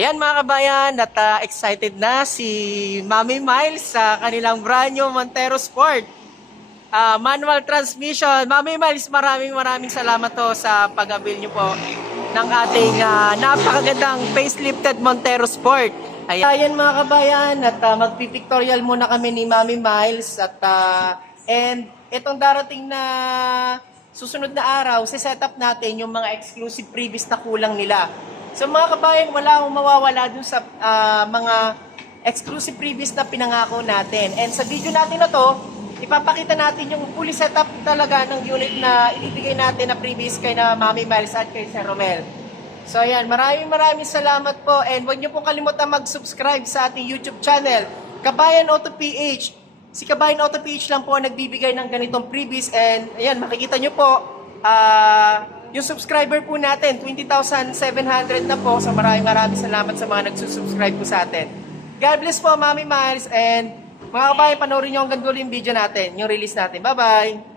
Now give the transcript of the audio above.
Ayan mga kabayan, at excited na si Mami Miles sa kanilang brand new Montero Sport. Manual transmission. Mami Miles, maraming salamat to sa pag-avail nyo po ng ating napakagandang facelifted Montero Sport. Ayan mga kabayan, at magpipictorial muna kami ni Mami Miles and itong darating na susunod na araw, set up natin yung mga exclusive previous na kulang nila. So mga kabayan, wala akong mawawala dun sa mga exclusive previous na pinangako natin. And sa video natin na to, ipapakita natin yung fully setup talaga ng unit na ibibigay natin na previous kay na Mami Miles at kay Sir Romel. So ayan, maraming salamat po. And huwag niyo pong kalimutan mag-subscribe sa ating YouTube channel, Kabayan Auto PH. Si Kabayan Auto PH lang po ang nagbibigay ng ganitong previous. And ayan, makikita niyo po, yung subscriber po natin, 20,700 na po. So maraming salamat sa mga nagsusubscribe po sa atin. God bless po, Mami Miles. And mga kabayan, panoorin nyo hanggang dulo yung video natin, yung release natin. Bye-bye!